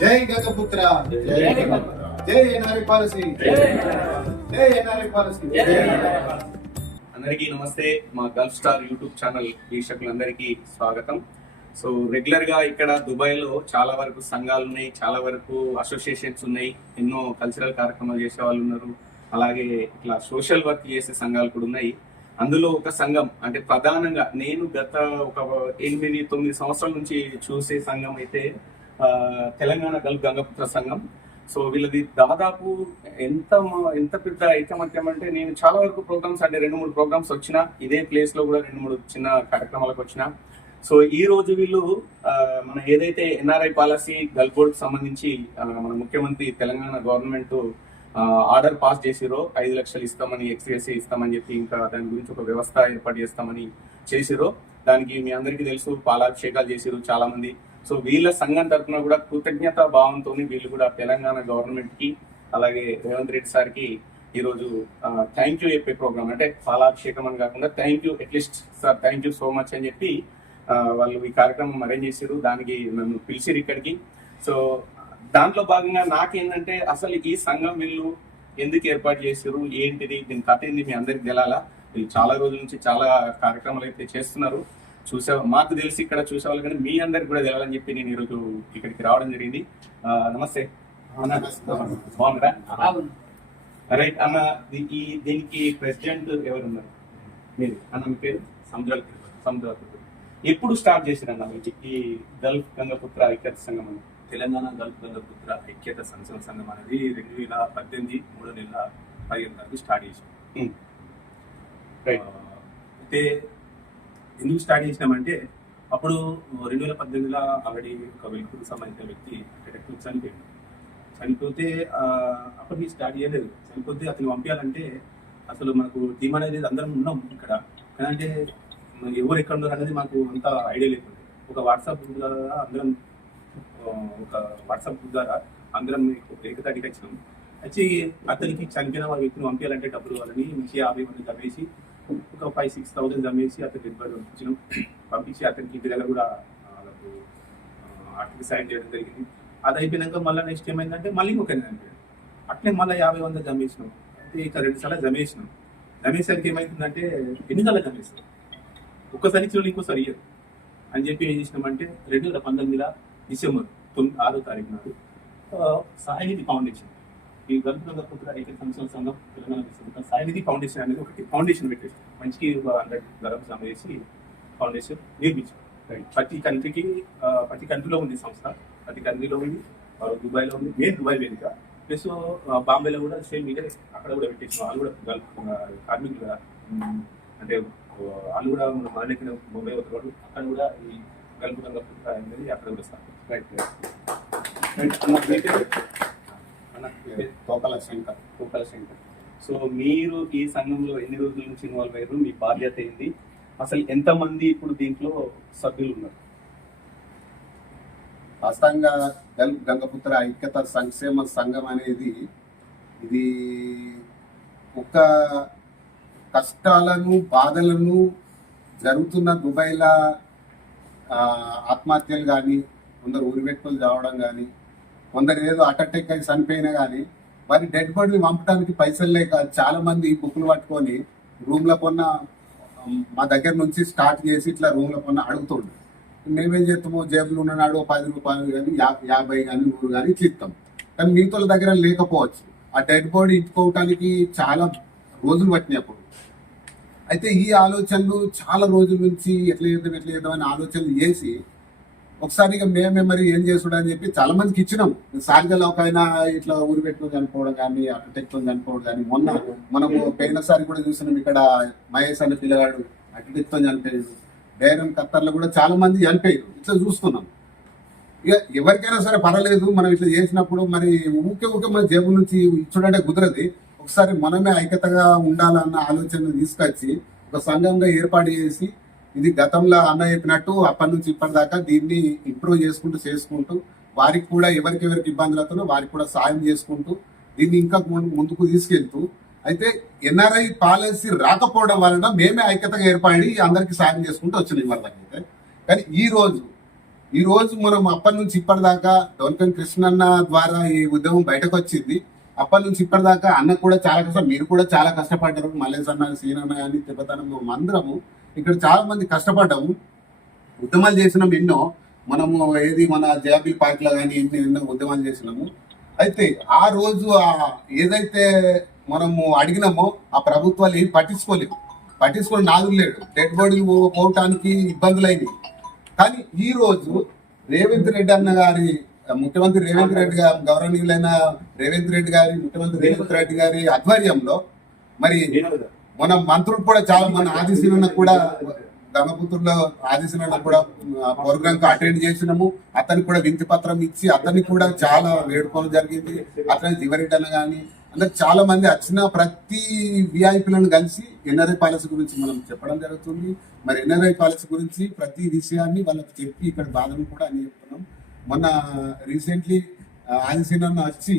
జై గగపుత్ర జై గగపుత్ర. జై ఎన్ఆర్ఐ పాలసీ. అందరికీ నమస్తే. మా గల్ఫ్ స్టార్ యూట్యూబ్ ఛానల్ వీక్షకులందరికీ స్వాగతం. సో రెగ్యులర్గా ఇక్కడ దుబాయ్లో చాలా వరకు సంఘాలు ఉన్నాయి చాలా వరకు అసోసియేషన్స్ ఉన్నాయి. ఎన్నో కల్చరల్ కార్యక్రమాలు చేసే వాళ్ళు ఉన్నారు. అలాగే ఇట్లా సోషల్ వర్క్ చేసే సంఘాలు కూడా ఉన్నాయి. అందులో ఒక సంఘం అంటే ప్రధానంగా నేను గత ఒక ఎనిమిది తొమ్మిది సంవత్సరాల నుంచి చూసే సంఘం అయితే తెలంగాణ గల్ఫ్ గంగపుత్ర సంఘం. సో వీళ్ళది దాదాపు ఎంత ఎంత పెద్ద ఐకమత్యం అంటే నేను చాలా వరకు ప్రోగ్రామ్స్ అంటే రెండు మూడు ప్రోగ్రామ్స్ వచ్చిన ఇదే ప్లేస్లో కూడా రెండు మూడు చిన్న కార్యక్రమాలకు వచ్చిన. సో ఈ రోజు వీళ్ళు మన ఏదైతే ఎన్ఆర్ఐ పాలసీ గల్బోర్డ్ సంబంధించి మన ముఖ్యమంత్రి తెలంగాణ గవర్నమెంట్ ఆర్డర్ పాస్ చేసిరో ఐదు లక్షలు ఇస్తామని ఎక్స్ఎస్సీ ఇస్తామని చెప్పి ఇంకా దాని గురించి ఒక వ్యవస్థ ఏర్పాటు చేస్తామని చేసిరో దానికి మీ అందరికీ తెలుసు పాలాభిషేకాలు చేసిరు చాలా మంది సో వీళ్ళ సంఘం తరఫున కూడా కృతజ్ఞత భావంతో వీళ్ళు కూడా తెలంగాణ గవర్నమెంట్కి అలాగే రేవంత్ రెడ్డి సార్కి ఈరోజు థ్యాంక్ యూ చెప్పే ప్రోగ్రామ్ అంటే పాలాభిషేకం అని కాకుండా thank you at least sir thank you so much అని చెప్పి వాళ్ళు ఈ కార్యక్రమం అరేంజ్ చేశారు. దానికి నన్ను పిలిచిరు ఇక్కడికి. సో దాంట్లో భాగంగా నాకేంటంటే అసలు ఈ సంఘం వీళ్ళు ఎందుకు ఏర్పాటు చేశారు? ఏంటిది? దీని కథ ఏంది? మీ అందరికి తెలాలా వీళ్ళు చాలా రోజుల నుంచి చాలా కార్యక్రమాలు అయితే చేస్తున్నారు. చూసే మాకు తెలిసి ఇక్కడ చూసే వాళ్ళు కానీ మీ అందరికి కూడా తెలాలని చెప్పి నేను ఈరోజు ఇక్కడికి రావడం జరిగింది. నమస్తే. బాగున్నారా? రైట్ అన్న ఈ దీనికి ప్రెసిడెంట్ ఎవరు ఉన్నారు మీరు. అన్న మీ పేరు? సముద్రాల సముద్రాల ఎప్పుడు స్టార్ట్ చేశారన్న మీకు ఈ గల్ఫ్ గంగపుత్ర ఐక్యత సంఘం అని తెలంగాణ గల్ఫ్ గంగపుత్ర ఐక్యత సంక్షేమ సంఘం అనేది రెండు వేల పద్దెనిమిది మూడు నెలల పదిహేను తారీఖు స్టార్ట్ చేసాం అయితే ఎందుకు స్టార్ట్ చేసినామంటే అప్పుడు రెండు వేల పద్దెనిమిదిలో ఆల్రెడీ ఒక వెలుగుకు సంబంధించిన వ్యక్తి అటాక్ చనిపోయాడు చనిపోతే అప్పుడు అప్పటికి స్టార్ట్ చేయలేదు. చనిపోతే అతను పంపించాలంటే అసలు మనకు టీమ్ అనేది అందరం ఉన్నాం ఇక్కడ. కానీ అంటే ఎవరు ఎక్కడ ఉన్నారు అనేది మాకు అంత ఐడియా లేకుండా. ఒక వాట్సాప్ గ్రూప్ ద్వారా అందరం ఒక వాట్సాప్ గ్రూప్ ద్వారా అందరం ఏకతాటికి వచ్చినాం. వచ్చి అతనికి చనిపోయిన వాళ్ళ వ్యక్తిని పంపించాలంటే డబ్బులు వాళ్ళని మంచి యాభై మంది జమేసి ఒక ఫైవ్ సిక్స్ థౌసండ్ జమేసి అతనికి డెడ్ బాడీ పంపించి అతనికి ఇంటి దగ్గర కూడా వాళ్ళకు ఆర్థిక సాయం చేయడం జరిగింది. అది అయిపోయినాక మళ్ళీ నెక్స్ట్ ఏమైందంటే మళ్ళీ ఇంకొక చనిపోయాడు అట్లే మళ్ళీ యాభై వంద జమేసినాం అంటే ఇక రెండు సార్లు జమేసినాం జమేసరికి ఏమైతుందంటే ఎన్నిసార్లు జమేస్తాం ఒక్కసారి ఇచ్చిన ఇంకోసారి ఇయ్యరు. అని చెప్పి ఏం చేసినామంటే రెండు వేల పంతొమ్మిదిలో డిసెంబర్ తొమ్మిది ఆరో తారీఖు నాడు సాయినిధి ఫౌండేషన్ ఈ గల్ఫ్ గంగపుత్ర ఐక్య సంక్షేమ సంఘం తెలంగాణ సంఘం సాయినిధి ఫౌండేషన్ అనేది ఒకటి ఫౌండేషన్ పెట్టేసి మంచికి హండ్రెడ్ ధరలు జమ చేసి ఫౌండేషన్ నిర్మించాం ప్రతి కంట్రీకి ప్రతి కంట్రీలో ఉంది సంస్థ ప్రతి కంట్రీలో ఉంది దుబాయ్లో ఉంది మెయిన్ దుబాయ్ వేదిక. ప్లస్ బాంబేలో కూడా సేమ్ ఇదే అక్కడ కూడా పెట్టేసి వాళ్ళు కూడా గల్ఫ్ కార్మికులు కదా. ఉమ్, అంటే వాళ్ళు కూడా మన దగ్గర ముంబై అవుతారు అక్కడ కూడా ఈ గల్ఫ్ గంగపుత్ర అనేది అక్కడ కూడా right right Tokala Shankar. Tokala Shankar. So మీరు ఈ సంఘంలో ఎన్ని రోజుల నుంచి ఇన్వాల్వ్ అయ్యారు? మీ బాధ్యత ఏంది? అసలు ఎంతమంది ఇప్పుడు దీంట్లో సభ్యులు ఉన్నారు? అస్తంగా గల్ఫ్ గంగపుత్ర ఐక్యత సంక్షేమ సంఘం అనేది ఇది ఒక కష్టాలను బాధలను జరుగుతున్న దుబాయ్ల ఆత్మహత్యలు కానీ కొందరు ఊరి వ్యక్తులు చావడం కానీ కొందరు ఏదో అటాక్ అయి చనిపోయినా కానీ వారి డెడ్ బాడీని పంపడానికి పైసలు లేక చాలా మంది బుక్లు పట్టుకొని రూమ్లో కొన్న మా దగ్గర నుంచి స్టార్ట్ చేసి ఇట్లా రూమ్లో కొన్న అడుగుతుండే మేమేం చేస్తాము జేబులు ఉన్ననాడు ఓ పది రూపాయలు కానీ యాభై కానీ నూరు కానీ ఇట్లా ఇస్తాం కానీ మిగతా దగ్గర లేకపోవచ్చు. ఆ డెడ్ బాడీ ఇట్టుకోవటానికి చాలా రోజులు పట్టినాయి అప్పుడు. అయితే ఈ ఆలోచనలు చాలా రోజుల నుంచి ఎట్లా చేద్దాం ఎట్లా చేద్దాం అని ఆలోచనలు చేసి ఒకసారి ఇక మేమే మరి ఏం చేసుడు అని చెప్పి చాలా మందికి ఇచ్చినాం. సారిగల ఒక ఆయన ఇట్లా ఊరు పెట్టుకుని చనిపోవడం కానీ అటెక్తో చనిపోవడం కానీ మొన్న మనము పోయినసారి కూడా చూసినాం ఇక్కడ మహేష్ అనే పిల్లగాడు అటెక్తో చనిపోయాడు. బేరం కత్తర్లు కూడా చాలా మంది చనిపోయారు ఇట్లా చూస్తున్నాం. ఇక ఎవరికైనా సరే పర్వాలేదు మనం ఇట్లా చేసినప్పుడు మరి ఊకే ఊకే మన జేబు నుంచి ఇచ్చుడంటే కుదరది. ఒకసారి మనమే ఐక్యతగా ఉండాలన్న ఆలోచన తీసుకొచ్చి ఒక సంఘంగా ఏర్పాటు చేసి ఇది గతంలో అన్న చెప్పినట్టు అప్పటి నుంచి ఇప్పటిదాకా దీన్ని ఇంప్రూవ్ చేసుకుంటూ చేసుకుంటూ వారికి కూడా ఎవరికి ఎవరికి ఇబ్బందులు ఇబ్బందులతో వారికి కూడా సాయం చేసుకుంటూ దీన్ని ఇంకా ముందుకు తీసుకెళ్తూ అయితే ఎన్ఆర్ఐ పాలసీ రాకపోవడం వలన మేమే ఐక్యతగా ఏర్పడి అందరికి సాయం చేసుకుంటూ వచ్చినాయి మన అయితే. కానీ ఈ రోజు ఈ రోజు మనం అప్పటి నుంచి ఇప్పటిదాకా డొన్కన్ కృష్ణన్న ద్వారా ఈ ఉద్యమం బయటకు వచ్చింది. అప్పటి నుంచి ఇప్పటిదాకా అన్న కూడా చాలా కష్టం మీరు కూడా చాలా కష్టపడ్డారు. మల్లేశ్ అన్న సీనన్న కానీ తిప్పతనం అందరము ఇక్కడ చాలా మంది కష్టపడ్డాము. ఉద్యమాలు చేసినాం ఎన్నో. మనము ఏది మన జాబిల్ పార్క్లో కానీ ఎన్ని ఎన్నో ఉద్యమాలు చేసినాము. అయితే ఆ రోజు ఆ ఏదైతే మనము అడిగినామో ఆ ప్రభుత్వాలు ఏం పట్టించుకోలేదు. పట్టించుకొని నాదులు లేడు. డెడ్ బాడీలు పోవటానికి ఇబ్బందులు అయినాయి కానీ ఈ రోజు రేవంత్ రెడ్డి అన్న గారి ముఖ్యమంత్రి రేవంత్ రెడ్డి గారు గౌరవనీయులైన రేవంత్ రెడ్డి గారి ముఖ్యమంత్రి రేవంత్ రెడ్డి గారి ఆధ్వర్యంలో మరి మన మంత్రులు కూడా చాలా మన ఆదిశీలన కూడా గంగపుత్రులో ఆదిశీలన కూడా ప్రోగ్రామ్కు అటెండ్ చేసినాము. అతనికి కూడా వింతి పత్రం ఇచ్చి అతనికి కూడా చాలా వేడుకోవడం జరిగింది. అతని దివరెడ్డి కానీ గాని అందరు చాలా మంది వచ్చిన ప్రతి విఐపీలను కలిసి ఎన్ఆర్ఐ పాలసీ గురించి మనం చెప్పడం జరుగుతుంది. మరి ఎన్ఆర్ఐ పాలసీ గురించి ప్రతి విషయాన్ని వాళ్ళకి చెప్పి ఇక్కడ బాధను కూడా అని చెప్తున్నాం మొన్న రీసెంట్లీ ఆదిశీలన వచ్చి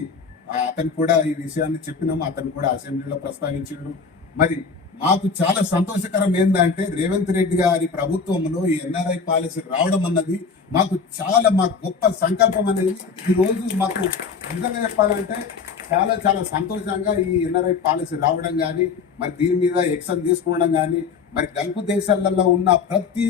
అతను కూడా ఈ విషయాన్ని చెప్పినాము. అతను కూడా అసెంబ్లీలో ప్రస్తావించాడు. మరి మాకు చాలా సంతోషకరం ఏంటంటే రేవంత్ రెడ్డి గారి ప్రభుత్వంలో ఈ ఎన్ఆర్ఐ పాలసీ రావడం అన్నది మాకు చాలా మా గొప్ప సంకల్పం అనేది. ఈరోజు మాకు నిజంగా చెప్పాలంటే చాలా చాలా సంతోషంగా ఈ ఎన్ఆర్ఐ పాలసీ రావడం కానీ మరి దీని మీద ఎక్షన్ తీసుకోవడం కానీ మరి గల్ఫ్ దేశాలలో ఉన్న ప్రతి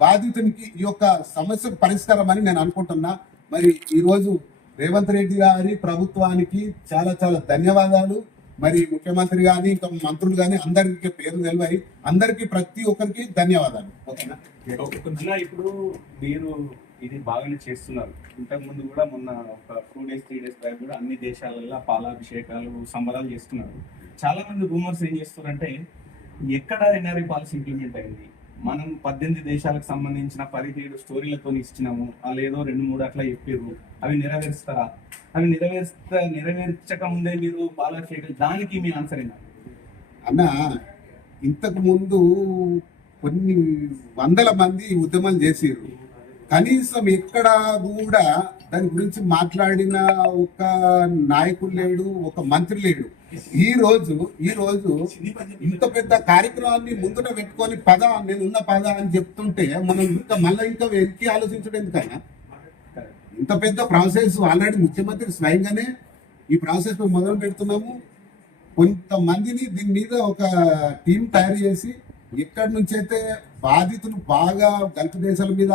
బాధితునికి ఈ యొక్క సమస్య పరిష్కారం అని నేను అనుకుంటున్నా. మరి ఈరోజు రేవంత్ రెడ్డి గారి ప్రభుత్వానికి చాలా చాలా ధన్యవాదాలు. మరి ముఖ్యమంత్రి కానీ ఇంకా మంత్రులు కానీ అందరికి పేరు తెలివాయి అందరికి ప్రతి ఒక్కరికి ధన్యవాదాలు. ఓకేనా? అన్న ఇప్పుడు మీరు ఇది బాగానే చేస్తున్నారు. ఇంతకు ముందు కూడా మొన్న ఒక two days three days back కూడా అన్ని దేశాలలో పాలాభిషేకాలు సంబరాలు చేస్తున్నారు. చాలా మంది రూమర్స్ ఏం చేస్తున్నారంటే ఎక్కడ ఎన్ఆర్ఐ పాలసీ ఇంప్లిమెంట్ అయింది? మనం పద్దెనిమిది దేశాలకు సంబంధించిన పదిహేడు స్టోరీలతో ఇచ్చినాము వాళ్ళు ఏదో రెండు మూడు అట్లా చెప్పారు అవి నెరవేరుస్తారా? అవి నెరవేర్స్తా నెరవేర్చక ముందే మీరు పాలాభిషేకాలు దానికి మీ ఆన్సర్ ఏంటి? అన్న ఇంతకు ముందు కొన్ని వందల మంది ఉద్యమాలు చేసిర్రు. కనీసం ఎక్కడ కూడా దాని గురించి మాట్లాడిన ఒక నాయకుడు లేడు ఒక మంత్రి లేడు. ఈ రోజు ఈ రోజు ఇంత పెద్ద కార్యక్రమాన్ని ముందున పెట్టుకొని పద నేను ఉన్న పద అని చెప్తుంటే మనం ఇంకా మళ్ళీ ఇంకా వెనక్కి ఆలోచించడం ఎందుకైనా? ఇంత పెద్ద ప్రాసెస్ ఆల్రెడీ ముఖ్యమంత్రి స్వయంగానే ఈ ప్రాసెస్ మొదలు పెడుతున్నాము. కొంతమందిని దీని మీద ఒక టీం తయారు చేసి ఎక్కడి నుంచి అయితే బాధితులు బాగా గల్ఫ్ దేశాల మీద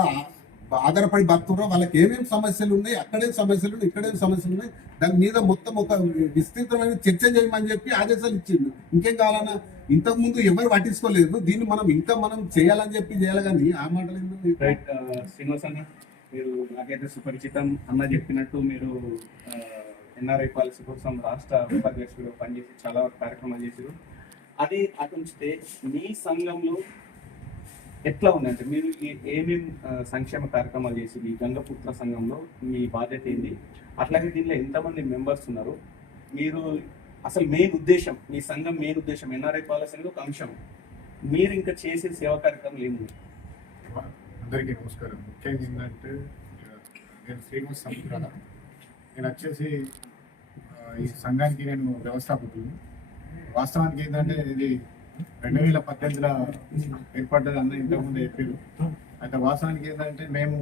ఆధారపడి బతుకున్నారో వాళ్ళకి ఏమేమి సమస్యలు ఉన్నాయి అక్కడేం సమస్యలు ఉన్నాయి ఇక్కడేం సమస్యలు ఉన్నాయి దాని మీద మొత్తం ఒక విస్తృతమైన చర్చ చేయమని చెప్పి ఆదేశాలు ఇచ్చిండు. ఇంకేం కావాలన్నా ఇంతకు ముందు ఎవరు పట్టించుకోలేదు దీన్ని మనం ఇంకా మనం చేయాలని చెప్పి చేయాలి కానీ ఆ మాటలు శ్రీనివాస్ అన్న మీరు నాకైతే సుపరిచితం. అన్న చెప్పినట్టు మీరు ఎన్ఆర్ఐ పాలసీ కోసం రాష్ట్ర ఉపాధ్యక్షుడు పనిచేసి చాలా వరకు కార్యక్రమాలు చేశారు. అది అటు మీ సంఘంలో ఎట్లా ఉంది అంటే మీరు ఏమేమి ఏమేం సంక్షేమ కార్యక్రమాలు చేసి మీ గంగపుత్ర సంఘంలో మీ బాధ్యత ఏంది? అట్లాగే దీనిలో ఎంతమంది మెంబర్స్ ఉన్నారు? మీరు అసలు మెయిన్ ఉద్దేశం మీ సంఘం మెయిన్ ఉద్దేశం ఎన్ఆర్ఐ పాలసీ అనేది ఒక అంశం. మీరు ఇంకా చేసే సేవా కార్యక్రమాలు ఏంటి అందరికీ నమస్కారం. ముఖ్యంగా ఏంటంటే నేను శ్రీనివాస్ సంప్రద నేను వచ్చేసి ఈ సంఘానికి నేను వ్యవస్థాపకులు వాస్తవానికి ఏంటంటే ఇది రెండు వేల పద్దెనిమిదిలో ఏర్పడ్డది అన్న ఇంతకుముందు చెప్పారు అయితే వాస్తవానికి ఏంటంటే మేము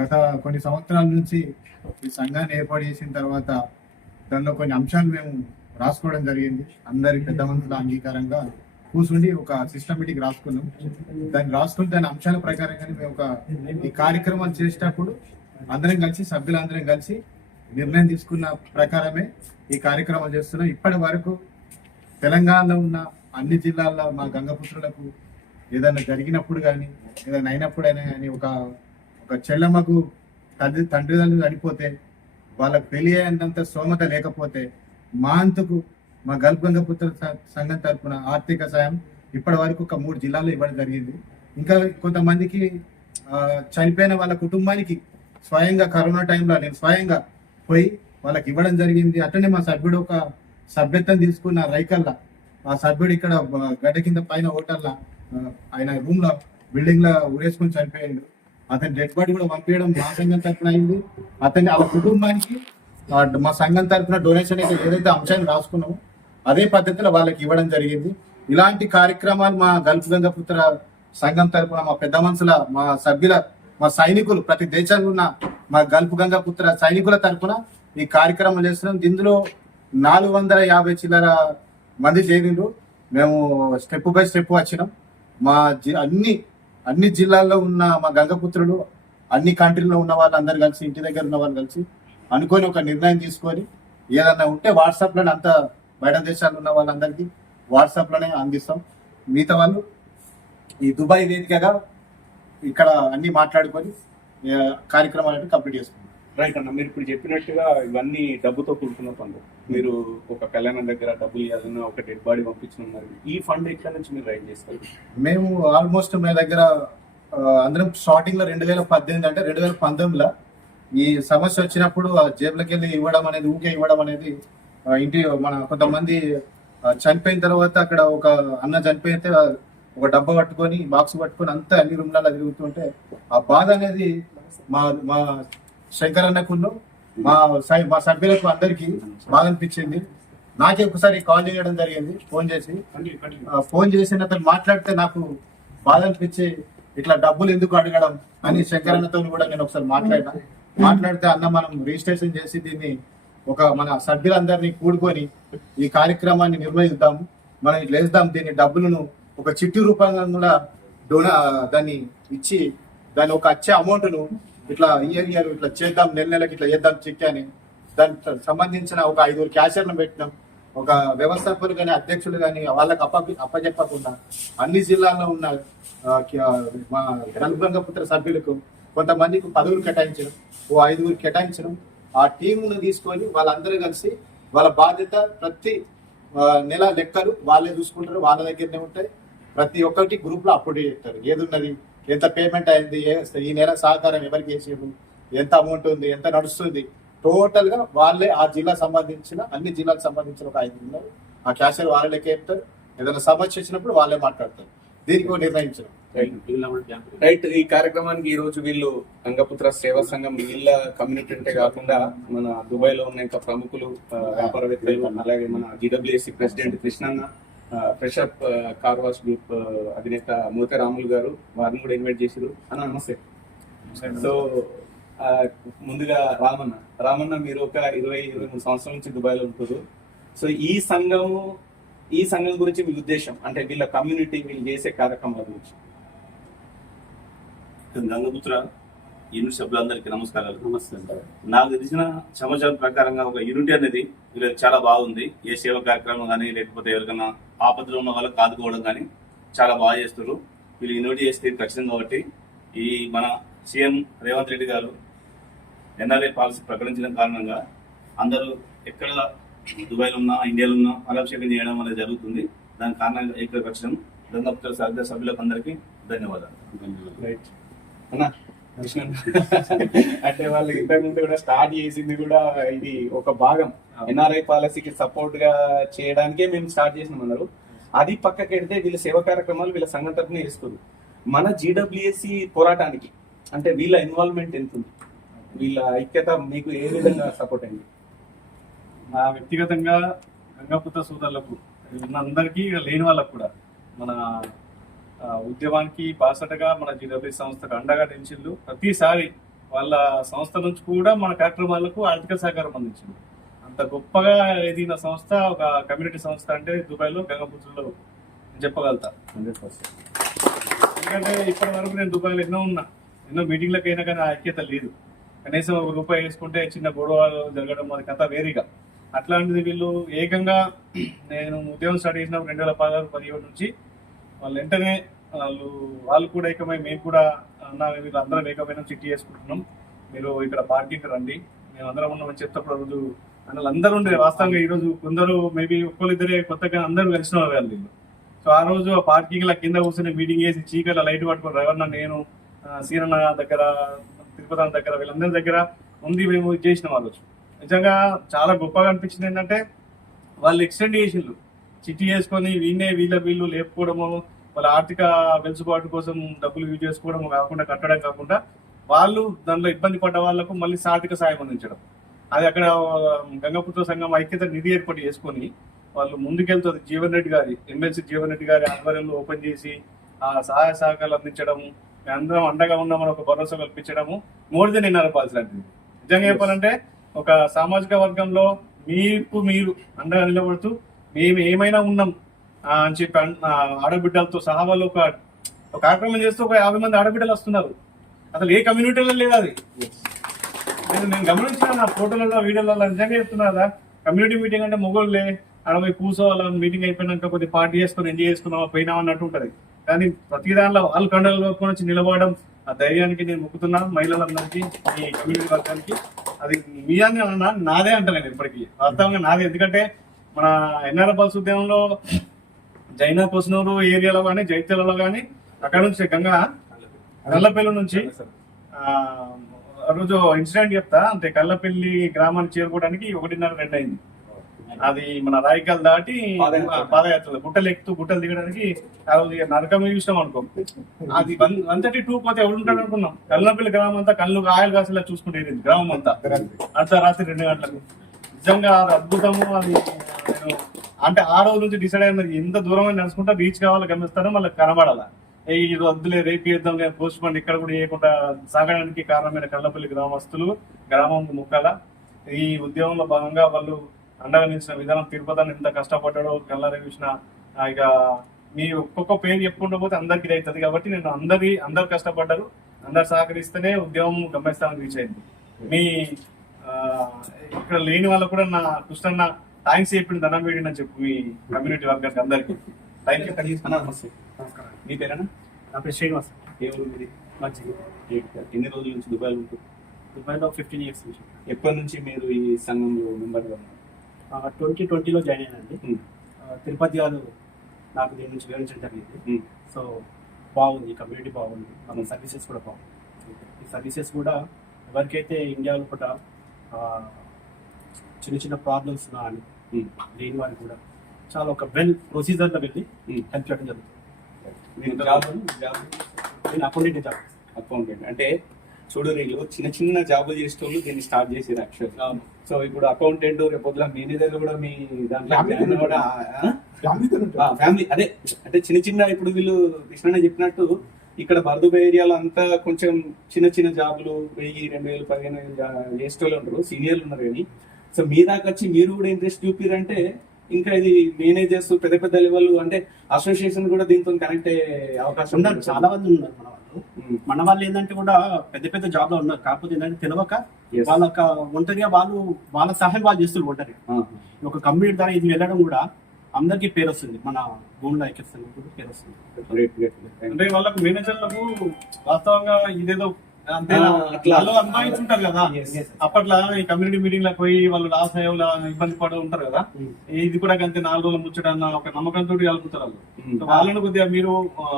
గత కొన్ని సంవత్సరాల నుంచి ఈ సంఘాన్ని ఏర్పాటు చేసిన తర్వాత దానిలో కొన్ని అంశాలు మేము రాసుకోవడం జరిగింది. అందరి పెద్ద మనుషుల అంగీకారంగా కూర్చుండి ఒక సిస్టమేటిక్ రాసుకున్నాం. దాన్ని రాసుకుని దాని అంశాల ప్రకారంగానే మేము ఒక ఈ కార్యక్రమాలు చేసేటప్పుడు అందరం కలిసి సభ్యులందరం కలిసి నిర్ణయం తీసుకున్న ప్రకారమే ఈ కార్యక్రమాలు చేస్తున్నాం. ఇప్పటి వరకు తెలంగాణలో ఉన్న అన్ని జిల్లాల్లో మా గంగపుత్రులకు ఏదైనా జరిగినప్పుడు కానీ ఏదైనా అయినప్పుడైనా కానీ ఒక ఒక చెల్లమ్మకు తల్లి తండ్రిదండ్రులు చనిపోతే వాళ్ళకు పెళ్ళి అయ్యేంత స్తోమత లేకపోతే మా అంతకు మా గల్ఫ్ గంగపుత్ర సంఘం తరపున ఆర్థిక సాయం ఇప్పటి వరకు ఒక మూడు జిల్లాల్లో ఇవ్వడం జరిగింది. ఇంకా కొంతమందికి చనిపోయిన వాళ్ళ కుటుంబానికి స్వయంగా కరోనా టైంలో నేను స్వయంగా పోయి వాళ్ళకి ఇవ్వడం జరిగింది. అట్లనే మా సభ్యుడు ఒక సభ్యత్వం తీసుకున్న రైకల్లా ఆ సభ్యుడు ఇక్కడ గడ్డ కింద పైన హోటల్లా ఆయన రూమ్లో బిల్డింగ్లో ఉరేసుకొని చనిపోయాడు. అతని డెడ్ బాడీ కూడా పంపించడం మా సంఘం తరఫున అయింది. అతని ఆ కుటుంబానికి మా సంఘం తరఫున డొనేషన్ అయితే ఏదైతే అంశాన్ని రాసుకున్నామో అదే పద్ధతిలో వాళ్ళకి ఇవ్వడం జరిగింది. ఇలాంటి కార్యక్రమాలు మా గల్ఫ్ గంగపుత్ర సంఘం తరఫున మా పెద్ద మనుషుల మా సభ్యుల మా సైనికులు ప్రతి దేశంలో ఉన్న మా గల్ఫ్ గంగపుత్ర సైనికుల తరఫున ఈ కార్యక్రమం చేస్తున్నాం. ఇందులో నాలుగు వందల యాభై చిల్లర మంది చేరిండ్రు మేము స్టెప్ బై స్టెప్ వచ్చినాం. మా జి అన్ని అన్ని జిల్లాల్లో ఉన్న మా గంగపుత్రులు అన్ని కంట్రీలో ఉన్న వాళ్ళందరూ కలిసి ఇంటి దగ్గర ఉన్న వాళ్ళు కలిసి అనుకొని ఒక నిర్ణయం తీసుకొని ఏదన్నా ఉంటే వాట్సాప్లోనే అంత బయట దేశాల్లో ఉన్న వాళ్ళందరికీ వాట్సాప్లోనే అందిస్తాం. మిగతా వాళ్ళు ఈ దుబాయ్ వేదికగా ఇక్కడ అన్ని మాట్లాడుకొని కార్యక్రమాలను కంప్లీట్ చేసుకుంటాం. రైట్ అన్న మీరు ఇప్పుడు చెప్పినట్టుగా ఇవన్నీ డబ్బుతో కూడుకున్న పనులు మీరు ఒక కళ్యాణం దగ్గర డబ్బులు ఇవ్వాలన్నా ఒక డెడ్ బాడీ పంపించనున్నారు. ఈ ఫండ్ ఎక్కడ నుంచి మీరు రైజ్ చేస్తారు? మేము ఆల్మోస్ట్ మా దగ్గర అందరం స్టార్టింగ్లో రెండు వేల పద్దెనిమిది అంటే రెండు వేల పంతొమ్మిదిలో ఈ సమస్య వచ్చినప్పుడు ఆ జేబులకి వెళ్ళి ఇవ్వడం అనేది ఊకే ఇవ్వడం అనేది ఇంటి మన కొంతమంది చనిపోయిన తర్వాత అక్కడ ఒక అన్న చనిపోయితే ఒక డబ్బా పట్టుకొని బాక్స్ పట్టుకొని అంతా అన్ని రూమ్లలో తిరుగుతుంటే ఆ బాధ అనేది మా మా శంకర్ అన్నకును మా మా సభ్యులకు అందరికి బాధ అనిపించింది. నాకే ఒకసారి కాల్ చేయడం జరిగింది ఫోన్ చేసి. ఫోన్ చేసిన అతను మాట్లాడితే నాకు బాధ అనిపించి ఇట్లా డబ్బులు ఎందుకు అడగడం అని శంకరన్నతో కూడా నేను ఒకసారి మాట్లాడినా. మాట్లాడితే అన్న మనం రిజిస్ట్రేషన్ చేసి దీన్ని ఒక మన సభ్యులందరినీ కూడుకొని ఈ కార్యక్రమాన్ని నిర్వహిద్దాం. మనం ఇట్లా వేద్దాం దీని డబ్బులను ఒక చిట్టి రూపంగా కూడా డోనా దాన్ని ఇచ్చి దాని ఒక వచ్చే అమౌంట్ను ఇట్లా ఇయర్ ఇయర్ ఇట్లా చేద్దాం నెల నెలకి ఇట్లా చేద్దాం చెక్ అని. దానికి సంబంధించిన ఒక ఐదుగురు క్యాషర్లను పెట్టినాం. ఒక వ్యవస్థాపకులు కానీ అధ్యక్షులు కానీ వాళ్ళకి అప్ప అప్పచెప్పకుండా అన్ని జిల్లాల్లో ఉన్న మా గణపుత్ర సభ్యులకు కొంతమందికి పదవులు కేటాయించడం ఓ ఐదుగురు కేటాయించడం ఆ టీమును తీసుకొని వాళ్ళందరూ కలిసి వాళ్ళ బాధ్యత ప్రతి నెల లెక్కలు వాళ్ళే చూసుకుంటారు వాళ్ళ దగ్గరనే ఉంటాయి. ప్రతి ఒక్కటి గ్రూప్లో అప్లోడ్ చేస్తారు. ఏది ఉన్నది ఎంత పేమెంట్ అయింది ఈ నెల సహకారం ఎవరికి చేసారు ఎంత అమౌంట్ ఉంది ఎంత నడుస్తుంది. టోటల్గా వాళ్ళే ఆ జిల్లా సంబంధించిన అన్ని జిల్లాలకు సంబంధించిన ఒక ఐదు ఉన్నారు ఆ క్యాషియర్ వాళ్ళే లెక్క చెప్తారు ఏదైనా సమస్య వచ్చినప్పుడు వాళ్ళే మాట్లాడతారు. దీనికి నిర్ణయించడం. రైట్. ఈ కార్యక్రమానికి ఈ రోజు వీళ్ళు అంగపుత్ర సేవా సంఘం వీళ్ళ కమ్యూనిటీ అంటే కాకుండా మన దుబాయ్లో ఉన్న ఇంకా ప్రముఖులు వ్యాపారవేత్తలు అలాగే మన GWSC president Krishnanna fresh up car wash group అధినేత మూత రాములు గారు వారిని కూడా ఇన్వైట్ చేశారు అన్న నమస్తే. సో ముందుగా రామన్న. రామన్న మీరు ఒక ఇరవై ఇరవై మూడు సంవత్సరాల నుంచి దుబాయ్లో ఉంటున్నారు సో ఈ సంఘము ఈ సంఘం గురించి మీ ఉద్దేశం? అంటే వీళ్ళ కమ్యూనిటీ వీళ్ళు చేసే కార్యక్రమాల గురించి. గంగపుత్ర యూనిట్ సభ్యులందరికీ నమస్కారాలు. నమస్తే. నాకు తెలిసిన సమాచారం ప్రకారంగా ఒక యూనిటీ అనేది వీళ్ళకి చాలా బాగుంది. ఏ సేవ కార్యక్రమం కానీ లేకపోతే ఎవరికైనా ఆపదలో ఉన్న వాళ్ళకి ఆదుకోవడం కానీ చాలా బాగా చేస్తారు వీళ్ళు యూనిటీ చేస్తే ఖచ్చితంగా కాబట్టి ఈ మన సీఎం రేవంత్ రెడ్డి గారు ఎన్ఆర్ఐ పాలసీ ప్రకటించడం కారణంగా అందరూ ఎక్కడ దుబాయ్లో ఉన్నా ఇండియాలో ఉన్నా అభిషేకం చేయడం అనేది జరుగుతుంది. దాని కారణంగా గంగపుత్ర సభ్య సభ్యులకు అందరికీ ధన్యవాదాలు. రైట్ అంటే వాళ్ళు ఇంతకు ముందు కూడా స్టార్ట్ చేసింది కూడా ఇది ఒక భాగం. ఎన్ఆర్ఐ పాలసీకి సపోర్ట్గా చేయడానికే మేము స్టార్ట్ చేసినాం అన్నారు. అది పక్కకి పెడితే వీళ్ళ సేవా కార్యక్రమాలు వీళ్ళ సంఘం తరఫున చేస్తారు మన జీడబ్ల్యూఎస్సి పోరాటానికి అంటే వీళ్ళ ఇన్వాల్వ్మెంట్ ఎంత ఉంది వీళ్ళ ఐక్యత మీకు ఏ విధంగా సపోర్ట్ అయింది? నా వ్యక్తిగతంగా గంగాపుత్ర సోదరులకు అందరికీ లేని వాళ్ళకు కూడా మన ఉద్యమానికి బాసటగా మన జీడబ్ల్యూ సంస్థకు అండగా నిలిచిండు. ప్రతిసారి వాళ్ళ సంస్థ నుంచి కూడా మన కార్యక్రమాలకు ఆర్థిక సహకారం అందించింది అంత గొప్పగా ఎదిగిన సంస్థ ఒక కమ్యూనిటీ సంస్థ అంటే దుబాయ్లో గంగపుత్రులో చెప్పగలుగుతా. హండ్రెడ్ పర్సెంట్ ఎందుకంటే ఇప్పటి వరకు నేను దుబాయ్లో ఎన్నో ఉన్నా. ఎన్నో మీటింగ్లకు అయినా కానీ ఆ ఐక్యత లేదు. కనీసం ఒక రూపాయి వేసుకుంటే చిన్న గొడవలు జరగడం అది కథ వేరేగా. అట్లాంటిది వీళ్ళు ఏకంగా నేను ఉద్యోగం స్టార్ట్ చేసినప్పుడు రెండు వేల పదహారు పదిహేడు నుంచి వాళ్ళు వెంటనే వాళ్ళు వాళ్ళు కూడా ఏకమై మేము కూడా అన్న వీళ్ళు అందరం ఏకమైన చిట్టి చేసుకుంటున్నాం. మీరు ఇక్కడ పార్కింగ్ రండి. మేము అందరం ఉన్నామని చెప్తప్పుడు రోజు అన్న అందరూ ఉండే వాస్తవంగా ఈరోజు కొందరు మేబీ ఒక్కరిద్దరే కొత్తగా అందరూ కలిసిన వాళ్ళు వీళ్ళు. సో ఆ రోజు ఆ పార్కింగ్ లా కింద కూర్చొని మీటింగ్ చేసి చీకట్ల లైట్ పట్టుకొని రవణ నేను ఆ, సీనన్న దగ్గర తిరుపతి దగ్గర వీళ్ళందరి దగ్గర ఉంది మేము ఇది చేసిన వాళ్ళు. నిజంగా చాలా గొప్పగా అనిపించింది ఏంటంటే వాళ్ళు ఎక్స్టెండ్ చేసిండ్రు. చిట్టి చేసుకొని వీళ్ళే వీళ్ళ వీళ్ళు లేపుకోవడము వాళ్ళ ఆర్థిక వెలుసుబాటు కోసం డబ్బులు యూజ్ చేసుకోవడం కాకుండా కట్టడం కాకుండా వాళ్ళు దానిలో ఇబ్బంది పడ్డ వాళ్ళకు మళ్ళీ సాధిక సాయం అందించడం. అది అక్కడ గంగపుత్ర సంఘం ఐక్యత నిధి ఏర్పాటు చేసుకొని వాళ్ళు ముందుకెళ్తుంది. జీవన్ రెడ్డి గారి ఎమ్మెల్సీ జీవన్ రెడ్డి గారి ఆధ్వర్యంలో ఓపెన్ చేసి ఆ సహాయ సహకారాలు అందించడము అందరం అండగా ఉన్నామని ఒక భరోసా కల్పించడము మోర్ దెన్ ఎన్ఆర్ పాల్స్ లాంటిది. నిజంగా చెప్పాలంటే ఒక సామాజిక వర్గంలో మీకు మీరు అండగా నిలబడుతూ మేము ఏమైనా ఉన్నాం అని చెప్పి ఆడబిడ్డలతో సహా వాళ్ళు ఒక ఒక కార్యక్రమం చేస్తూ ఒక యాభై మంది ఆడబిడ్డలు వస్తున్నారు. అసలు ఏ కమ్యూనిటీలో లేదు అది. నేను నేను గమనించిన నా ఫోటోలలో వీడియోలలో నిజంగా చెప్తున్నా కదా కమ్యూనిటీ మీటింగ్ అంటే మొగోళ్ళే అరవై కూర్చోవాల మీటింగ్ అయిపోయినాక కొద్ది పార్టీ చేసుకొని ఎంజాయ్ చేసుకున్నావా పోయినావా అన్నట్టు ఉంటది. కానీ ప్రతి దానిలో వాళ్ళు కండలు కప్పుకొని వచ్చి నిలబడడం ఆ ధైర్యానికి నేను మొక్కుతున్నా మహిళలందరికీ ఈ కమ్యూనిటీ వర్గానికి. అది మీ అని అన్నా నాదే అంటలేను ఇప్పటికీ. వాస్తవంగా నాదే. ఎందుకంటే మన ఎన్ఆర్ పల్స్ ఉద్యమంలో జైనా కొసనూరు ఏరియాలో కానీ జైత్యాలలో కానీ అక్కడ నుంచి గంగా నల్లపల్లి నుంచి రోజు ఇన్సిడెంట్ చెప్తా. అంటే కల్లపల్లి గ్రామానికి చేరుకోవడానికి ఒకటిన్నర రెండు అయింది. అది మన రాయికల్ దాటి పాదయాత్ర. పాదయాత్ర గుట్టలు ఎక్కుతూ గుట్టలు దిగడానికి ఆ రోజు ఇక నరకం చూసినాం అనుకో. అది థర్టీ టూ పోతే ఎవడు ఉంటాడు అనుకున్నాం. కల్లపల్లి గ్రామం అంతా కళ్ళు ఆయిల్ కాసేలా చూసుకుంటే గ్రామం అంతా. అర్ధరాత్రి రెండు గంటలకు. నిజంగా అది అద్భుతము అది నేను అంటే ఆ రోజు నుంచి డిసైడ్ అయినది ఎంత దూరం నడుచుకుంటా బీచ్ కావాలి గమనిస్తారో మళ్ళీ కనబడాల? ఈ వద్దులే రేపు చేద్దాం పోస్ట్ పండి ఇక్కడ కూడా చేయకుండా సాగడానికి కారణమైన కళ్ళపల్లి గ్రామస్తులు గ్రామం ముక్కల ఈ ఉద్యమంలో భాగంగా వాళ్ళు అండగా నిలిచిన విధానం తిరుపతిని ఎంత కష్టపడ్డాడో కళ్ళ చూసిన ఇక మీ ఒక్కొక్క పేరు చెప్పుకుంటూ పోతే అందరికి ఇది అవుతుంది. కాబట్టి నేను అందరి అందరు కష్టపడ్డారు అందరు సహకరిస్తేనే ఉద్యమం గమనిస్తామని రీచ్ అయింది. మీ ఇక్కడ లేని వాళ్ళకు కూడా నా కృష్ణ థ్యాంక్స్ చెప్పిన ధనం వేయండి అని చెప్పు మీ కమ్యూనిటీ వర్కర్స్ అందరికి. థ్యాంక్ యూ నమస్తే. మీ పేరేనా? నా పేరు శ్రీనివాస్. ఏ ఊరు మీది? మంచిది ఎన్ని రోజుల నుంచి దుబాయ్ ఉంటుంది దుబాయ్లో ఫిఫ్టీన్ ఇయర్స్ నుంచి. ఎప్పటి నుంచి మీరు ఈ సంఘంలో మెంబర్గా ఉన్నారు? ట్వంటీ ట్వంటీలో జాయిన్ అయినండి. ఆ, తిరుపతి గారు నాకు దీని నుంచి వివరించడం జరిగింది. సో బాగుంది. కమ్యూనిటీ బాగుంది. మన సర్వీసెస్ కూడా బాగుంది. ఈ సర్వీసెస్ కూడా ఎవరికైతే ఇండియాలో కూడా చిన్న చిన్న ప్రాబ్లమ్స్ ఉన్నా అని Hmm. లేని వారికి కూడా చాలా ఒక వెల్ ప్రొసీజర్లో వెళ్ళి Hmm. హెల్ప్ చేయడం జరుగుతుంది. నేను జాబ్ జాబ్ నేను అకౌంటెంట్ జాబ్ అకౌంటెంట్ అంటే చూడు వీళ్ళు చిన్న చిన్న జాబులు చేసేటోళ్ళు దీన్ని స్టార్ట్ చేసారు యాక్చువల్ సో ఇప్పుడు అకౌంటెంట్ రేపొద్దుల మేనేజర్ కూడా మీ దాంట్లో కూడా ఫ్యామిలీ అదే అంటే చిన్న చిన్న ఇప్పుడు వీళ్ళు కృష్ణ చెప్పినట్టు ఇక్కడ బర్దుబ ఏరియాలో అంతా కొంచెం చిన్న చిన్న జాబులు వెయ్యి రెండు వేలు పదిహేను వేలు ఉంటారు సీనియర్లు ఉన్నారు కానీ సో మీ దాకా వచ్చి మీరు కూడా ఇంట్రెస్ట్ చూపిరంటే ఇంకా ఇది మేనేజర్స్ పెద్ద పెద్ద లెవెల్ అంటే అసోసియేషన్ కూడా దీంతో కనెక్ట్ అయ్యే అవకాశం ఉన్నారు. చాలా మంది ఉన్నారు మన వాళ్ళు. మన వాళ్ళు ఏంటంటే కూడా పెద్ద పెద్ద జాబ్లో ఉన్నారు కాకపోతే ఏంటంటే తెలియక. వాళ్ళ ఒంటరిగా వాళ్ళు వాళ్ళ సహాయం వాళ్ళు చేస్తారు ఒంటరిగా ఆ. ఒక కమ్యూనిటీ ద్వారా ఇది వెళ్ళడం కూడా అందరికీ పేరు వస్తుంది మన సంఘం కూడా పేరు వస్తుంది. అంటే వాళ్ళకు మేనేజర్లకు వాస్తవంగా ఇదేదో అనుభవించుంటారు కదా. అప్పట్లో ఈ కమ్యూనిటీ మీటింగ్లకు పోయి వాళ్ళు లాస్ అయ్యేలా ఇబ్బంది పడి ఉంటారు కదా. ఇది కూడా అంతే నాలుగు రోజులు ముచ్చటన్న ఒక నమ్మకంతో కలుపుతారు వాళ్ళు. సో వాళ్ళని కొద్దిగా మీరు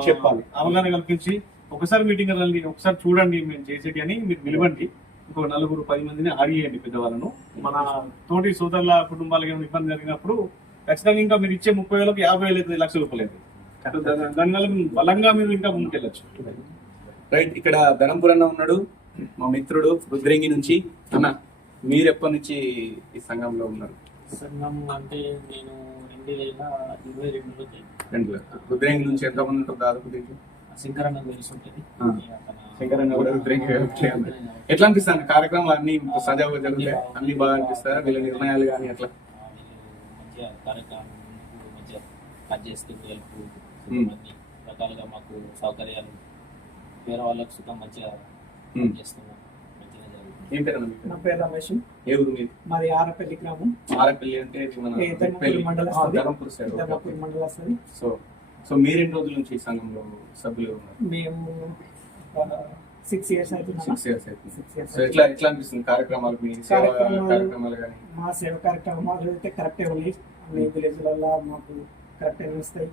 చెప్పాలి. అవగాహన కల్పించి ఒకసారి మీటింగ్ రండి ఒకసారి చూడండి మేము చేసేది అని మీరు నిలవండి ఇంకో నలుగురు పది మందిని అడిగేయండి పెద్దవాళ్ళను. మన తోటి సోదరుల కుటుంబాలకి ఏమైనా ఇబ్బంది జరిగినప్పుడు ఖచ్చితంగా ఇంకా మీరు ఇచ్చే ముప్పై వేలకు యాభై వేలు అయితే. లక్ష రూపాయలు దానివల్ల బలంగా మీరు ఇంకా ముందుకెళ్ళచ్చు. రైట్ ఇక్కడ ధనంపురన్న ఉన్నాడు మా మిత్రుడు రుద్రంగి నుంచి. అన్న మీరు ఎప్పటి నుంచి ఈ సంఘంలో ఉన్నారు? సంఘం అంటే నేను రెండు వేల ఇరవై రెండులో. రెండు వేల. రుద్రంగి నుంచి ఎంతమంది ఉంటారు దాదాపు దీంట్లో? శంకరన్న తెలిసి ఉంటుంది. శంకరన్న కూడా రుద్రంగి. ఎట్లా అనిపిస్తుంది కార్యక్రమాలు అన్ని సజావుగా జరుగుతాయి? అన్ని బాగా అనిపిస్తారా వీళ్ళ నిర్ణయాలు కానీ అట్లా? మంచిగా కార్యక్రమం మంచిగా కట్ చేస్తూ హెల్ప్ Hmm. అన్ని రకాలుగా మాకు సౌకర్యాలు వేరే వాళ్ళకు సుఖం మంచిగా Hmm. చేస్తున్నాం. ఏం పేరు నా పేరు? రమేష్. ఏ ఊరు మీది? మాది ఆరపల్లి గ్రామం. ఆరపల్లి అంటే. మండలం. మండలం వస్తుంది సో సో మీరు ఎన్ని రోజుల నుంచి సంఘంలో సభ్యులు ఉన్నారు? మేము సిక్స్ ఇయర్స్ అవుతున్నాం సిక్స్ ఇయర్స్ అయితే సిక్స్ ఇయర్స్ సో ఎట్లా ఎట్లా అనిపిస్తుంది? కార్యక్రమాలు మీ సేవ కార్యక్రమాలు- కార్యక్రమాలు కానీ? మా సేవ కార్యక్రమాలు అయితే కరెక్టే ఉన్నాయి. అన్ని విలేజ్లలో మాకు కరెక్ట్ వస్తాయి.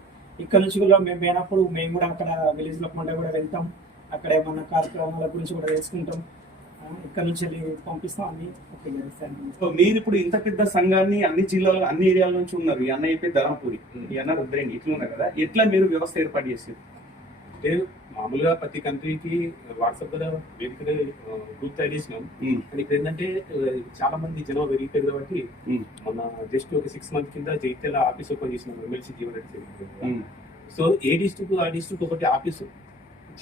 ఇక్కడ నుంచి కూడా మేము పోయినప్పుడు మేము కూడా అక్కడ విలేజ్లో కూడా వెళ్తాం. అక్కడ ఏమన్నా కార్యక్రమాల గురించి కూడా తెలుసుకుంటాం. ఇక్కడ నుంచి వెళ్ళి పంపిస్తాం అన్ని. ఓకే చేస్తాను సో మీరు ఇప్పుడు ఇంత పెద్ద సంఘాన్ని అన్ని జిల్లాలో అన్ని ఏరియాల నుంచి ఉన్నారు. ఈ అన్న అయిపోయి ధరంపూరి. ఈ అన్న రుద్రేణి ఇట్లా ఉన్నారు కదా. ఎట్లా మీరు వ్యవస్థ ఏర్పాటు చేసారు అంటే మామూలుగా ప్రతి కంట్రీకి వాట్సాప్ ద్వారా వేదిక గ్రూప్ తయారు చేసినాం. కానీ ఇక్కడ ఏంటంటే చాలా మంది జనం పెరిగిపోయారు కాబట్టి. మన జస్ట్ ఒక సిక్స్ మంత్ కింద జైత్యాల ఆఫీస్ ఓపెన్ చేసినాం ఎమ్మెల్సీ జీవన్ రెడ్డి. సో ఏ డిస్ట్రిక్ట్ ఆ డిస్ట్రిక్ట్ ఒకటి ఆఫీసు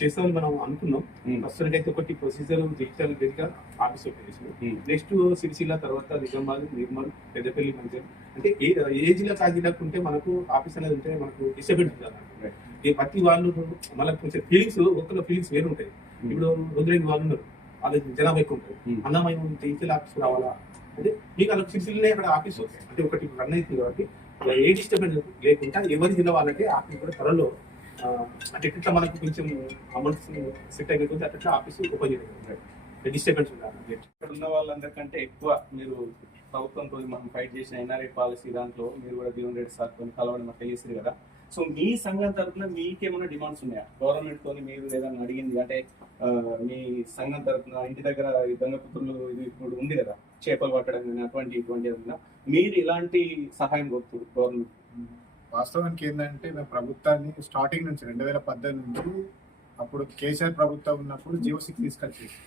చేస్తామని మనం అనుకున్నాం. ప్రస్తుతానికి అయితే ఒకటి ప్రొసీజర్ జైత్యాల వేదిక ఆఫీస్ ఓపెన్ చేసినాం. నెక్స్ట్ సిరిసిల్ల తర్వాత నిజామాబాద్ నిర్మల్ పెద్దపల్లి మంచిర్యాల అంటే ఏ ఏ జిల్లా ఉంటే మనకు ఆఫీస్ అనేది ఉంటే మనకు డిస్టర్బెన్స్ ఉంటుంది ఈ ప్రతి వాళ్ళు మనకు కొంచెం ఫీలింగ్స్ ఒక్కల ఫీలింగ్స్ వేరు ఉంటాయి. ఇప్పుడు వదిలేని వాళ్ళు ఉన్నారు. వాళ్ళ జనాభా ఎక్కువ ఉంటారు. అన్న మేము జైత్యాల ఆఫీస్ రావాలా? అంటే మీకు అలా సిరిసిల్లనే అక్కడ ఆఫీస్ అంటే ఒకటి రన్ అవుతుంది కాబట్టి అలా ఏ డిస్టర్బెన్స్ లేకుండా ఎవరి జిల్లా వాళ్ళకి ఆఫీస్ కూడా త్వరలో అంటే ఇట్లా మనకు కొంచెం అమౌంట్ సెట్ అయిన కొద్దీ అట్లా ఆఫీస్ ఓపెన్ చేయడం డిస్టర్బెన్స్ ఉండాలి. ఉన్న వాళ్ళందరికంటే ఎక్కువ మీరు ప్రభుత్వంతో మనం ఫైట్ చేసిన ఎన్ఆర్ఐ పాలసీ దాంట్లో మీరు కూడా జీవన్ రెడ్డి సార్తో కలవడం అట్లా కదా. సో మీ సంఘం తరఫున మీకేమైనా డిమాండ్స్ ఉన్నాయా? గవర్నమెంట్ తోని మీరు ఏదైనా అడిగింది? అంటే మీ సంఘం తరఫున ఇంటి దగ్గర ఈ దొంగపుత్రులు ఇది ఇప్పుడు ఉంది కదా చేపలు పట్టడం కానీ అటువంటి ఇటువంటి ఏదైనా మీరు ఇలాంటి సహాయం కోరుతారు గవర్నమెంట్ వాస్తవానికి ఏంటంటే మేము ప్రభుత్వాన్ని స్టార్టింగ్ నుంచి రెండు వేల పద్దెనిమిది నుంచి అప్పుడు కేసీఆర్ ప్రభుత్వం ఉన్నప్పుడు జియో సిక్స్ తీసుకొచ్చేసి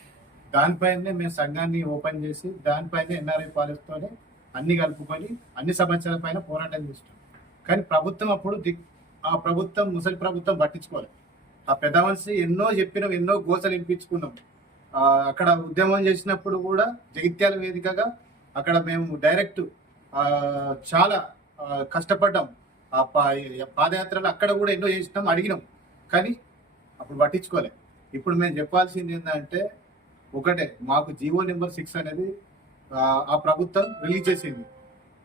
దానిపైనే మేము సంఘాన్ని ఓపెన్ చేసి దానిపైన ఎన్ఆర్ఐ పాలసీతోనే అన్ని కలుపుకొని అన్ని సమస్యల పైన పోరాటం చేస్తాం కానీ ప్రభుత్వం అప్పుడు దిక్ ఆ ప్రభుత్వం ముసలి ప్రభుత్వం పట్టించుకోవాలి ఆ పెద్ద మనిషి ఎన్నో చెప్పినాం ఎన్నో గోసలు వినిపించుకున్నాం. అక్కడ ఉద్యమం చేసినప్పుడు కూడా జగిత్యాల వేదికగా అక్కడ మేము డైరెక్ట్ చాలా కష్టపడ్డాం. ఆ పాదయాత్రలు అక్కడ కూడా ఎన్నో చేసినాం అడిగినాం. కానీ అప్పుడు పట్టించుకోలే. ఇప్పుడు మేము చెప్పాల్సింది ఏంటంటే ఒకటే మాకు జీవో నెంబర్ సిక్స్ అనేది ఆ, ఆ ప్రభుత్వం రిలీజ్ చేసింది.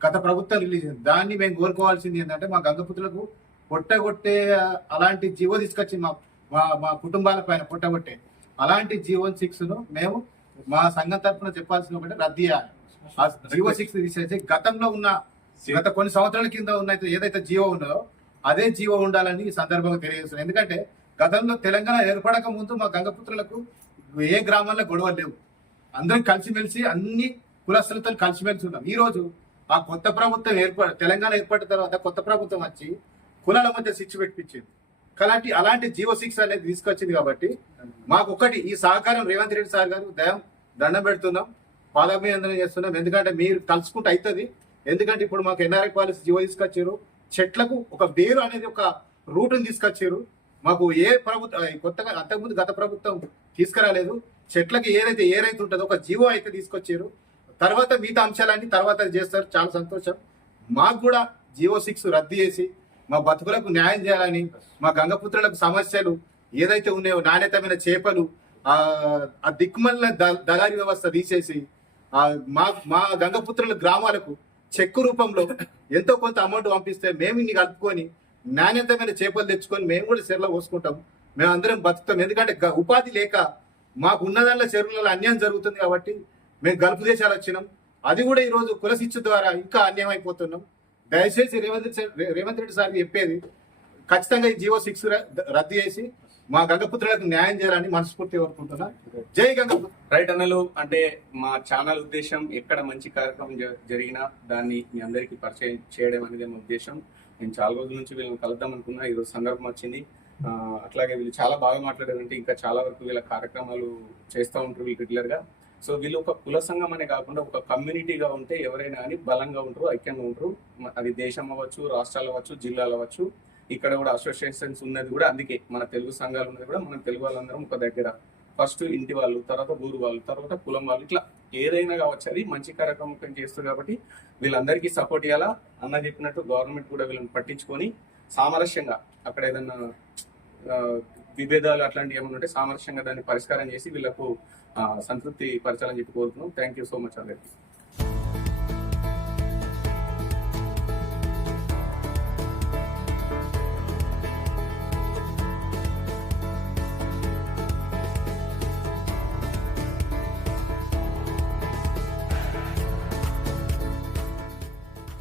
గత ప్రభుత్వం రిలీజ్ చేసింది. దాన్ని మేము కోరుకోవాల్సింది ఏంటంటే మా గంగపుత్రులకు పొట్టగొట్టే అలాంటి జీవో తీసుకొచ్చి మా మా మా కుటుంబాల పైన పొట్టగొట్టే అలాంటి జీవో సిక్స్ను మేము మా సంఘం తరఫున చెప్పాల్సిన ఒకటి రద్దు చేయాలి. ఆ జీవో సిక్స్ తీసేసి గతంలో ఉన్న గత కొన్ని సంవత్సరాల కింద ఉన్న ఏదైతే జీవో ఉన్నదో అదే జీవో ఉండాలని ఈ సందర్భంగా తెలియజేస్తున్నాను. ఎందుకంటే గతంలో తెలంగాణ ఏర్పడక ముందు మా గంగపుత్రులకు ఏ గ్రామాల్లో గొడవలు లేవు. అందరం కలిసిమెలిసి అన్ని కులస్తులతో కలిసిమెలిసి ఉన్నాం. ఈ రోజు ఆ కొత్త ప్రభుత్వం ఏర్పడ తెలంగాణ ఏర్పడిన తర్వాత కొత్త ప్రభుత్వం వచ్చి కులాల మధ్య శిక్ష పెట్టించింది అలాంటి అలాంటి జీవో సిక్స్ అనేది తీసుకొచ్చింది కాబట్టి మాకు ఒకటి ఈ సహకారం రేవంత్ రెడ్డి సార్ గారు దయం దండం పెడుతున్నాం. పాదాభివందనం చేస్తున్నాం. ఎందుకంటే మీరు తలుచుకుంటే అవుతుంది ఎందుకంటే ఇప్పుడు మాకు ఎన్ఆర్ఐ పాలసీ జీవో తీసుకొచ్చారు. చెట్లకు ఒక వేరు అనేది ఒక రూట్ని తీసుకొచ్చారు. మాకు ఏ ప్రభుత్వం కొత్తగా అంతకుముందు గత ప్రభుత్వం తీసుకురాలేదు. చెట్లకి ఏదైతే ఏరైతే ఉంటుందో ఒక జీవో అయితే తీసుకొచ్చారు. తర్వాత మిగతా అంశాలన్నీ తర్వాత చేస్తారు. చాలా సంతోషం. మాకు కూడా జీవో సిక్స్ రద్దు చేసి మా బతుకులకు న్యాయం చేయాలని మా గంగపుత్రులకు సమస్యలు ఏదైతే ఉన్నాయో నాణ్యతమైన చేపలు ఆ దిక్కుమల్ల ద- దళారీ వ్యవస్థ తీసేసి ఆ మా మా గంగపుత్రుల గ్రామాలకు చెక్కు రూపంలో ఎంతో కొంత అమౌంట్ పంపిస్తే మేము ఇన్ని కలుపుకొని నాణ్యతమైన చేపలు తెచ్చుకొని మేము కూడా చెరువులో పోసుకుంటాం. మేము అందరం బతుకుతాం. ఎందుకంటే గ- ఉపాధి లేక మాకు ఉన్నదాంట్లో చెరువులలో అన్యాయం జరుగుతుంది కాబట్టి మేము గల్ఫ్ దేశాలు వచ్చినాం. అది కూడా ఈరోజు కులశిక్ష ద్వారా ఇంకా అన్యాయం అయిపోతున్నాం దయచేసి రేవంత్ రేవంత్ రెడ్డి సార్ చెప్పేది ఖచ్చితంగా ఈ జియో సిక్స్ రద్దు చేసి మా గంగపుత్రులకు న్యాయం చేయాలని మనస్ఫూర్తి కోరుకుంటున్నా. జై గంగ రైట్ అన్నలు అంటే మా ఛానల్ ఉద్దేశం ఎక్కడ మంచి కార్యక్రమం జ- జరిగినా దాన్ని మీ అందరికీ పరిచయం చేయడం అనేది మా ఉద్దేశం. నేను చాలా రోజుల నుంచి వీళ్ళని కలుద్దాం అనుకున్నా ఈరోజు సందర్భం వచ్చింది. అట్లాగే వీళ్ళు చాలా బాగా మాట్లాడారంటే ఇంకా చాలా వరకు వీళ్ళ కార్యక్రమాలు చేస్తూ ఉంటారు వీళ్ళు రెగ్యులర్గా. సో వీళ్ళు ఒక కుల సంఘం అనే కాకుండా ఒక కమ్యూనిటీగా ఉంటే ఎవరైనా కానీ బలంగా ఉంటారు ఐక్యంగా ఉంటారు అది దేశం అవ్వచ్చు రాష్ట్రాలు అవ్వచ్చు జిల్లాలు అవ్వచ్చు. ఇక్కడ కూడా అసోసియేషన్స్ ఉన్నది కూడా అందుకే. మన తెలుగు సంఘాలు ఉన్నది కూడా మన తెలుగు వాళ్ళందరం ఒక దగ్గర. ఫస్ట్ ఇంటి వాళ్ళు తర్వాత ఊరు వాళ్ళు తర్వాత కులం వాళ్ళు. ఇట్లా ఏదైనా కావచ్చు అది మంచి కార్యక్రమం చేస్తారు కాబట్టి వీళ్ళందరికీ సపోర్ట్ ఇవ్వాలా అన్న చెప్పినట్టు గవర్నమెంట్ కూడా వీళ్ళని పట్టించుకొని సామరస్యంగా అక్కడ ఏదన్నా విభేదాలు అట్లాంటివి ఏమైనా ఉంటే సామరస్యంగా దాన్ని పరిష్కారం చేసి వీళ్ళకు సంతృప్తి పరచాలని చెప్పి కోరుతున్నాం. థ్యాంక్ యూ సో మచ్ అందరికీ.